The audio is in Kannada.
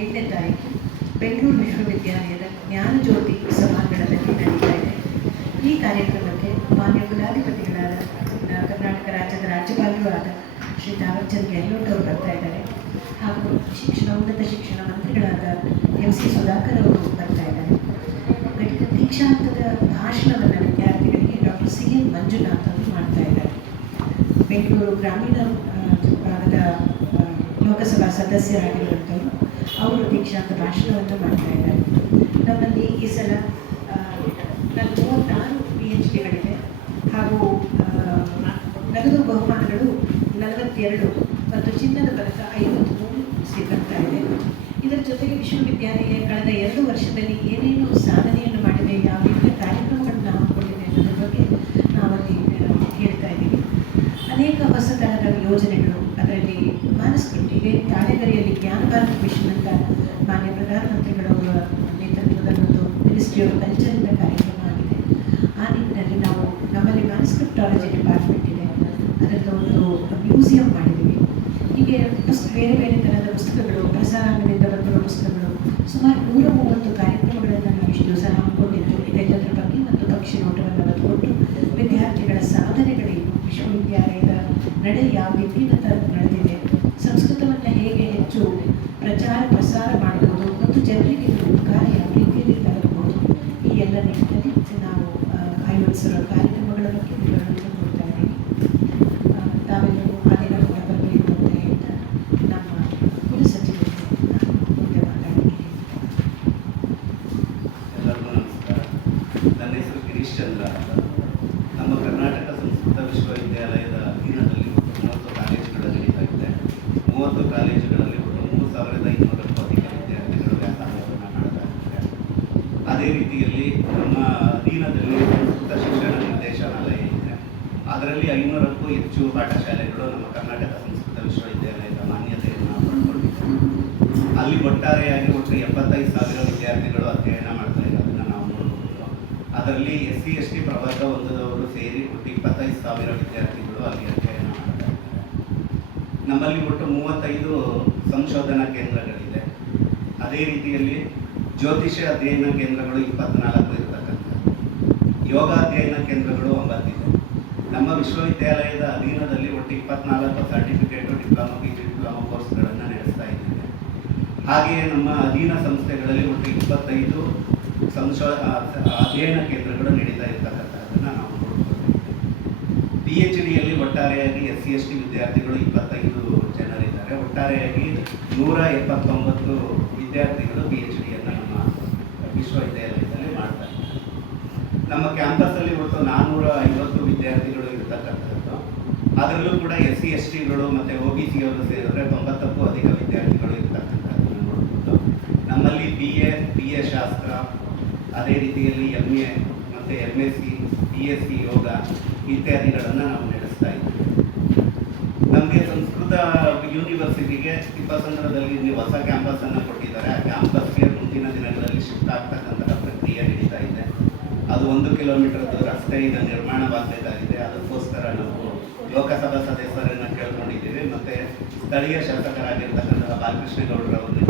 7ನೇ ತಾರೀಕು ಬೆಂಗಳೂರು ವಿಶ್ವವಿದ್ಯಾಲಯದ ಜ್ಞಾನಜ್ಯೋತಿ ಸಭಾಂಗಣದಲ್ಲಿ ನಡೀತಾ ಇದೆ. ಈ ಕಾರ್ಯಕ್ರಮಕ್ಕೆ ಮಾನ್ಯ ಕುಲಾಧಿಪತಿಗಳಾದ ಕರ್ನಾಟಕ ರಾಜ್ಯದ ರಾಜ್ಯಪಾಲರೂ ಆದ ಶ್ರೀ ತಾವರ್ಚಂದ್ ಗೆಹ್ಲೋಟ್ ಅವರು ಬರ್ತಾ ಇದ್ದಾರೆ. ಹಾಗೂ ಉನ್ನತ ಶಿಕ್ಷಣ ಮಂತ್ರಿಗಳಾದ MC ಸುಧಾಕರ್ ಅವರು ಬರ್ತಾ ಇದ್ದಾರೆ. ಗಣಿತ ದೀಕ್ಷಾಂತದ ಭಾಷಣವನ್ನು ವಿದ್ಯಾರ್ಥಿಗಳಿಗೆ ಡಾಕ್ಟರ್ CN ಮಂಜುನಾಥ್ ಅವರು ಮಾಡ್ತಾ ಇದ್ದಾರೆ. ಬೆಂಗಳೂರು ಗ್ರಾಮೀಣ ಭಾಗದ ಲೋಕಸಭಾ ಸದಸ್ಯರಾಗಿರುವಂಥವರು ಅವರು ದೀಕ್ಷಾಂತ ಭಾಷಣವನ್ನು ಮಾಡ್ತಾ ಇದ್ದಾರೆ. ನಮ್ಮಲ್ಲಿ ಈ ಸಲ 36 PhDಗಳಿದೆ ಹಾಗೂ ನಗದು ಬಹುಮಾನಗಳು 42 ಮತ್ತು ಚಿನ್ನದ ಪದಕ 53 ಸಿಗುತ್ತಾ ಇದೆ. ಇದರ ಜೊತೆಗೆ ವಿಶ್ವವಿದ್ಯಾಲಯ ಕಳೆದ 2 ವರ್ಷದಲ್ಲಿ ಏನೇನು ಸಾಧನೆಯನ್ನು ಮಾಡಿದೆ, ಯಾವ ರೀತಿಯ ಕಾರ್ಯಕ್ರಮಗಳನ್ನು ಹಮ್ಮಿಕೊಂಡಿದೆ ಅನ್ನೋದ್ರ ಬಗ್ಗೆ ನಾವಲ್ಲಿ ಹೇಳ್ತಾ ಇದ್ದೀವಿ. ಅನೇಕ ಹೊಸ ತರಹದ ಯೋಜನೆಗಳು, ಅದರಲ್ಲಿ ಮಾನಸ್ಕೃತಿಗೆ ತಾಳೆಗರಿಯಲ್ಲಿ ಜ್ಞಾನ ಭಾರತ ಮಿಷನ್ ಅಂತ ಮಾನ್ಯ ಪ್ರಧಾನಮಂತ್ರಿಗಳವರ ನೇತೃತ್ವದಲ್ಲೊಂದು ಮಿನಿಸ್ಟ್ರಿ ಆಫ್ ಕಲ್ಚರಿಂದ ಕಾರ್ಯಕ್ರಮ ಆಗಿದೆ. ಆ ನಿಟ್ಟಿನಲ್ಲಿ ನಾವು ನಮ್ಮಲ್ಲಿ ಮಾನಸ್ಕ್ರಿಪ್ಟಾಲಜಿ ಡಿಪಾರ್ಟ್ಮೆಂಟ್ ಇದೆ, ಅದರಿಂದ ಒಂದು ಮ್ಯೂಸಿಯಂ ಮಾಡಿದ್ದೀವಿ. ಹೀಗೆ ಬೇರೆ ಬೇರೆ ಥರದ ಪುಸ್ತಕಗಳು, ಪ್ರಸಾರಾಂಗದಿಂದ ಬಂದಿರುವ ಪುಸ್ತಕಗಳು, ಸುಮಾರು 130 ಕಾರ್ಯಕ್ರಮಗಳನ್ನು ನಾವು ಇಷ್ಟು ದಿವಸ ಹಮ್ಮಿಕೊಂಡಿದ್ದು. ಇದೆಲ್ಲದರ ಬಗ್ಗೆ ಒಂದು ಪಕ್ಷಿ ನೋಟವನ್ನು ಬರೆದುಕೊಟ್ಟು ವಿದ್ಯಾರ್ಥಿಗಳ ಸಾಧನೆಗಳೇನು, ವಿಶ್ವವಿದ್ಯಾಲಯದ ನಡೆ ಯಾವ ರೀತಿಯಿಂದ ನಡೆದಿದೆ, ಸಂಸ್ಕೃತವನ್ನು ಹೇಗೆ ಹೆಚ್ಚು ಪ್ರಚಾರ ಪ್ರಸಾರ ಮಾಡಬಹುದು ಮತ್ತು ಜನರಿಗೆ ಉಪಕಾರ ಯಾವ ರೀತಿಯಲ್ಲಿ ತಲುಪಬಹುದು, ಈ ಎಲ್ಲ ನಿಟ್ಟಿನಲ್ಲಿ ನಾವು ಆಯೋಜಿಸಿರುವ ಕಾರ್ಯಕ್ರಮಗಳ ಬಗ್ಗೆ ವಿವರಣೆಯನ್ನು ಕೊಡ್ತಾ ಇದ್ದೀವಿ. ತಾವೆಲ್ಲರೂ ಆ ದಿನಗಳ ಬಗ್ಗೆ ಅಂತ ಹೇಳ್ತಾ ನಮ್ಮ ಕುಲಸಚಿವರು ಮುಂದೆ ಮಾತಾಡಲಿಕ್ಕೆ ಎಲ್ಲರಿಗೂ ನಮಸ್ಕಾರ. ನನ್ನ ಹೆಸರು ಗಿರೀಶ್ ಚಂದ್ರ ಅಂತ. ನಮ್ಮ ಕರ್ನಾಟಕ ಸಂಸ್ಕೃತ ವಿಶ್ವವಿದ್ಯಾಲಯದ ಅಧೀನದಲ್ಲಿ 30 ಕಾಲೇಜುಗಳು ನಡೀತಾ ಇದೆ. 30 ಕಾಲೇಜುಗಳಲ್ಲಿ 3500ಕ್ಕೂ ಅಧಿಕ ವಿದ್ಯಾರ್ಥಿಗಳು ವ್ಯಾಸಂಗವನ್ನು ಮಾಡ್ತಾ ಇದ್ದಾರೆ. ಅದೇ ರೀತಿಯಲ್ಲಿ ನಮ್ಮ ಅಧೀನದಲ್ಲಿ ಸಂಸ್ಕೃತ ಶಿಕ್ಷಣ ನಿರ್ದೇಶನಾಲಯ ಇದೆ. ಅದರಲ್ಲಿ 500ಕ್ಕೂ ಹೆಚ್ಚು ಪಾಠಶಾಲೆಗಳು ನಮ್ಮ ಕರ್ನಾಟಕ ಸಂಸ್ಕೃತ ವಿಶ್ವವಿದ್ಯಾಲಯದ ಮಾನ್ಯತೆಯನ್ನು ಪಡ್ಕೊಂಡಿದೆ. ಅಲ್ಲಿ ಒಟ್ಟಾರೆಯಾಗಿ 75,000 ವಿದ್ಯಾರ್ಥಿಗಳು ಅಧ್ಯಯನ ಮಾಡ್ತಾ ಇರೋದನ್ನು ನಾವು ನೋಡಬಹುದು. ಅದರಲ್ಲಿ SC ST ಪ್ರವರ್ಗ ಹೊಂದಿದವರು ಸೇರಿ 25,000 ವಿದ್ಯಾರ್ಥಿಗಳು ಅಲ್ಲಿ ಅಧ್ಯಯನ ಮಾಡ್ತಾ ಇದ್ದಾರೆ. ನಮ್ಮಲ್ಲಿ 35 ಸಂಶೋಧನಾ ಕೇಂದ್ರಗಳಿದೆ. ಅದೇ ರೀತಿಯಲ್ಲಿ ಜ್ಯೋತಿಷ್ಯ ಅಧ್ಯಯನ ಕೇಂದ್ರಗಳು 24 ಇರತಕ್ಕಂಥದ್ದು, ಯೋಗ ಅಧ್ಯಯನ ಕೇಂದ್ರಗಳು 9 ಇದೆ. ನಮ್ಮ ವಿಶ್ವವಿದ್ಯಾಲಯದ ಅಧೀನದಲ್ಲಿ 24 ಸರ್ಟಿಫಿಕೇಟು, ಡಿಪ್ಲೊಮಾ, PG ಡಿಪ್ಲೊಮಾ ಕೋರ್ಸ್ಗಳನ್ನು ನಡೆಸ್ತಾ ಇದ್ದೇವೆ. ಹಾಗೆಯೇ ನಮ್ಮ ಅಧೀನ ಸಂಸ್ಥೆಗಳಲ್ಲಿ 25 ಅಧ್ಯಯನ ಕೇಂದ್ರಗಳು ನಡೀತಾ ಇರ್ತಕ್ಕಂಥದ್ದನ್ನು ನಾವು ನೋಡ್ಕೊಳ್ತೇವೆ. PhDಯಲ್ಲಿ ಒಟ್ಟಾರೆಯಾಗಿ SC ST ವಿದ್ಯಾರ್ಥಿಗಳು 25 ಜನರಿದ್ದಾರೆ. ಒಟ್ಟಾರೆಯಾಗಿ 179 ವಿದ್ಯಾರ್ಥಿಗಳು PhDಯನ್ನು ನಮ್ಮ ವಿಶ್ವವಿದ್ಯಾಲಯದಲ್ಲಿ ಮಾಡ್ತಾ ಇದ್ದಾರೆ. ನಮ್ಮ ಕ್ಯಾಂಪಸ್ಸಲ್ಲಿ ಒಟ್ಟು 450 ವಿದ್ಯಾರ್ಥಿಗಳು ಇರತಕ್ಕಂಥದ್ದು. ಅದರಲ್ಲೂ ಕೂಡ SC STಗಳು ಮತ್ತು OBC ಅವರು ಸೇರಿದ್ರೆ 90ಕ್ಕೂ ಅಧಿಕ ವಿದ್ಯಾರ್ಥಿಗಳು ಇರತಕ್ಕಂಥದ್ದನ್ನು ನೋಡ್ಬೋದು. ನಮ್ಮಲ್ಲಿ BA ಶಾಸ್ತ್ರ, ಅದೇ ರೀತಿಯಲ್ಲಿ MA ಮತ್ತು MSc, BSc ಯೋಗ ಇತ್ಯಾದಿಗಳನ್ನು ನಾವು ನಡೆಸ್ತಾ ಇದ್ದೀವಿ. ನಮಗೆ ಸಂಸ್ಕೃತ ಯೂನಿವರ್ಸಿಟಿಗೆ ತಿಪ್ಪಸಂದ್ರದಲ್ಲಿ ನೀವು ಹೊಸ ಕ್ಯಾಂಪಸನ್ನು ಕೊಟ್ಟಿದ್ದಾರೆ. ಆ ಕ್ಯಾಂಪಸ್ಗೆ ಮುಂದಿನ ದಿನಗಳಲ್ಲಿ ಶಿಫ್ಟ್ ಆಗ್ತಕ್ಕಂತಹ ಪ್ರಕ್ರಿಯೆ ನಡೀತಾ ಇದೆ. ಅದು 1 ಕಿಲೋಮೀಟರ್ದು ರಸ್ತೆ ಈಗ ನಿರ್ಮಾಣವಾಗಬೇಕಾಗಿದೆ. ಅದಕ್ಕೋಸ್ಕರ ನಾವು ಲೋಕಸಭಾ ಸದಸ್ಯರನ್ನು ಕೇಳ್ಕೊಂಡಿದ್ದೀವಿ ಮತ್ತು ಸ್ಥಳೀಯ ಶಾಸಕರಾಗಿರ್ತಕ್ಕಂತಹ ಬಾಲಕೃಷ್ಣ ಗೌಡರವರನ್ನು